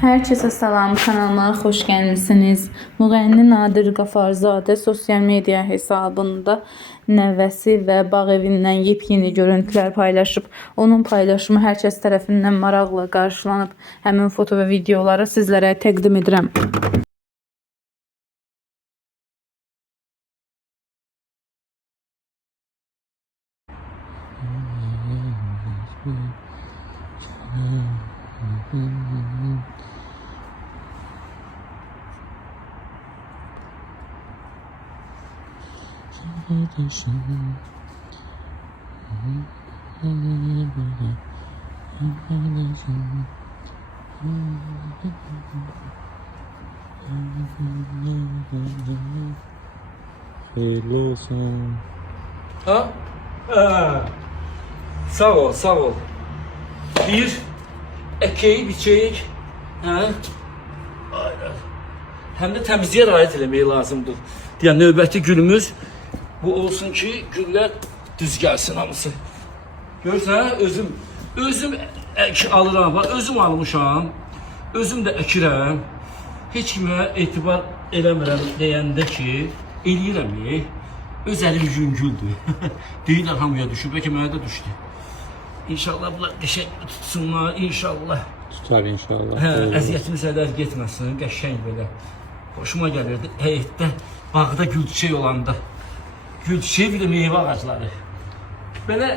Herkese salam, kanalıma xoş gəlmisiniz. Müğənni Nadir Qafarzadə sosial media hesabında nəvəsi və bağ evindən yepyeni görüntülər paylaşıb. Onun paylaşımı hər kəs tərəfindən maraqla qarşılanıb. Həmin foto və videoları sizlərə təqdim edirəm. Hayırlı olsun. Ha? Sağ ol, sağ ol. Bir, ekeği biçeyik. Ha? Aynen. Hem de temizliğe riayet eləmək lazımdır. Yani növbəti günümüz bu olsun ki, güller düz gəlsin hamısı. Görürsən, özüm alıram, bax, özüm almışam, özüm də əkirəm. Heç kimə etibar eləmirəm deyəndə ki, eləyirəm, öz əlim yüngüldür. Deyirlər hamıya düşür, bəlkə mənə də düşdü. İnşallah bunlar qəşəng tutsunlar, inşallah. Tutar inşallah. Hə, əziyyətimiz ədər getməsin, qəşəng belə. Hoşuma gəlirdi, həyətdə, bağda gülçiçək olanda. Gülçiçək bir də meyvə ağacları. Belə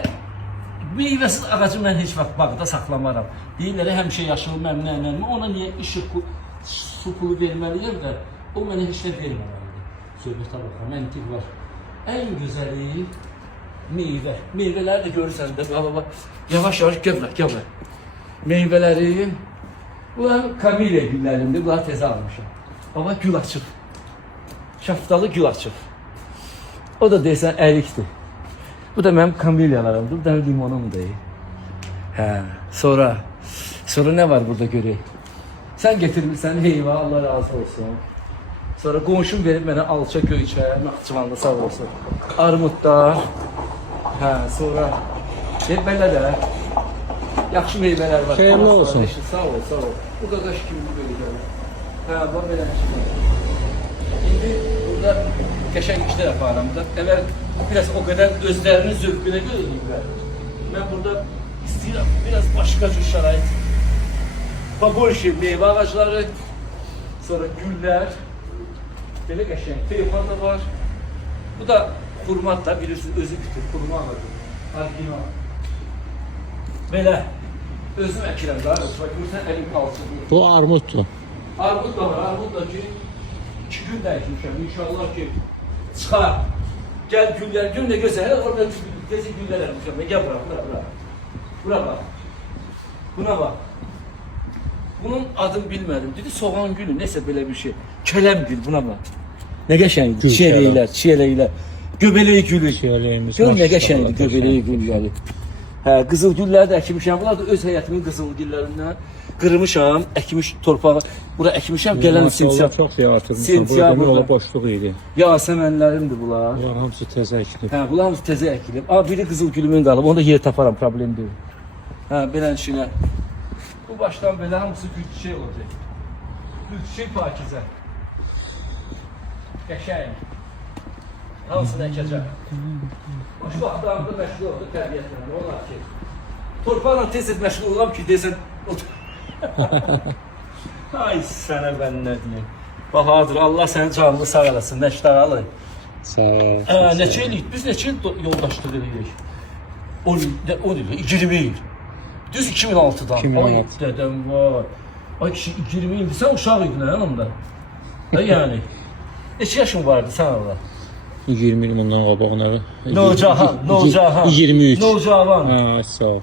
meyvəsiz ağacı mən heç vaxt bağda saxlamaram. Deyirlər, həmişə yaşıl məmnunəm. Ona niyə işıq, su pulu verməliyəm də, o mənə heç nə verməməlidir. Söhbətə baxam, məntiq var. Ən gözəli meyvə. Meyvələri də görürsən də, baba, yavaş-yavaş gəblə. Meyvələri, bunlar kamilya güllərimdir, bunları təzə almışam. Baba, gül açıb. Şaftalı gül açıb. O da deyirsən, ərikdir. Bu da mənim kamilyalarımdır, bu da limonumdur. Hə, sonra nə var burada görək? Sən getirmirsən, heyva, Allah razı olsun. Sonra qonşum verib mənə alça, göyçə, Naxçıvanda sağ olsun. Armudlar. Hə, sonra belə də yaxşı meyvələr var. Xeyirli olsun. Sağ ol, sağ ol. Bu da daş kimi böyle gəlir. Hə, bax belə şey. İndi burada qəşəng işlər aparam da. Əvvəl biraz o qədər özlərinin zövqünə görə deyiblər. Mən burada istəyirəm biraz başqa cür şərait. Побольше meyvə ağacları, sonra güller, belə qəşəng teypan da var. Bu da xurmat da bilirsiniz, özü bitir, xurma ağacı, orijinal. Belə, özüm əkirəm daha, görürsən əlim qalsın. Bu armuddur. Armud da var, armud da ki, 2 gün də əkmişəm, inşallah ki, çıxar. Gəl güller, gün də gözəl, orada gezi güller əkmişəm, gəl bura. Bura bax, buna bax. Bunun adını bilmədim. Dedi soğan gülü, nəsə belə bir şey. Kələm gül, buna bax. Nə qəşəngdir, çiyələklər. Göbələyi gülü. Gör nə qəşəngdir göbələyi gülləri. Hə, qızıl gülləri də əkmişəm. Bunlar da öz həyatimin qızıl güllərindən. Qırmışam, əkmiş torpağı. Bura əkmişəm, gələn sentyabr. Çox yaraşdırmışam. Burada bir yola boşluq idi. Yasəmənlərimdir bunlar. Bunlar hamısı təzə əkilib. Hə, bunlar hamısı təzə əkilib. Biri qızıl gülümün qalıb, onda yer taparam, problem deyil. Hə, belə işinə. Bu baştan belə hamısı gülçiçək olacaq. Gülçiçək pakizə. Qəşəng. Hamısını əkəcək. Şu vaxtlarında məşğul oldu təbiyyətlə. Onlar ki, torpaqla tez-tez məşğul olam ki, desən, ay sənə mən nə deyim. Bahadır, Allah sənin canını sağ eləsin, nəşdağalı. Sağ ol. Neçə ilik, biz neçə il yoldaşlıq edirik? 10 il, 20 il. Düz 2006'dan. 2006. Ay dedem var. Ay kişi 20 ildir. Sen uşaq idin ha yanımda. Da yani. Neçə yaşın vardı sen orada? 20 il bundan qabağına. Nocahan. 23. Nocahan. Ha, sağ ol.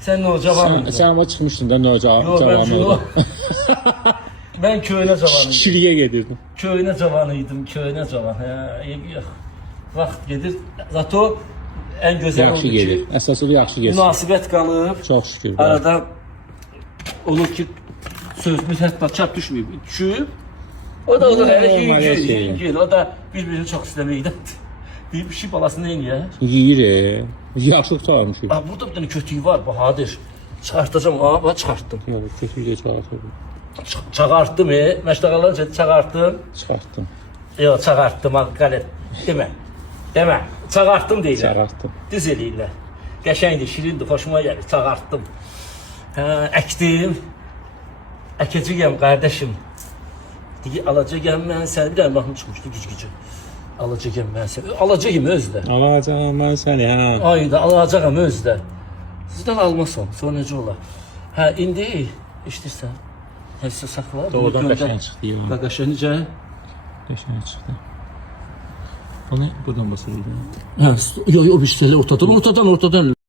Sen Nocahan idin. Sen ama çıxmışdın da Nocahan. Yo, ben köyünə cavanıydım. Şiriyə gedirdim. Köyünə cavanıydım, köyünə cavan. Vaxt gedir. Zato en güzel Yaxşı oldu ki, gedir. Əsası yaxşı gedir. münasibət qalıb. Çox şükür. Arada olur ki sözümüz hətta çap düşməyib. Düşüb. O da yüngül. O da bir-birini çox istəməkdədir. Bir şey balasını eləyə. Yiyir. Yaxşı tutarmışıq. Burada bir dənə kötüyü var, Bahadır. Çıxartacağım, bax çıxartdım. Yox, kötüyü də çıxartırdım. Çağırtdım, məştəqalarca çağırtdım. Çıxartdım. Yox, çağırtdım, qələt. Demə, çağırtdım deyirlər. Çağartdım. Düz eləyirlər. Qəşəngdir, şirindir, xoşuma gəlir, çağırtdım. Əkdim. Əkəcəyəm qardaşım. Deyir, alacağım mən səni. Bir dənə baxım çıxmışdı güc-gücü. Alacağım mən səni. Alacağım özdə. Alacağım mən səni, hə. Ayda alacağam özdə. Sizdən almasam, sonra necə olar? Hə, indi işdirsən. Həsə saxla. Doğrudan qəşəng çıxdı, yox. Qəşəng necə? Qəşəng çıxdı. Bunu buradan basırdı. Hə, yox, o bir şeylə ortadan.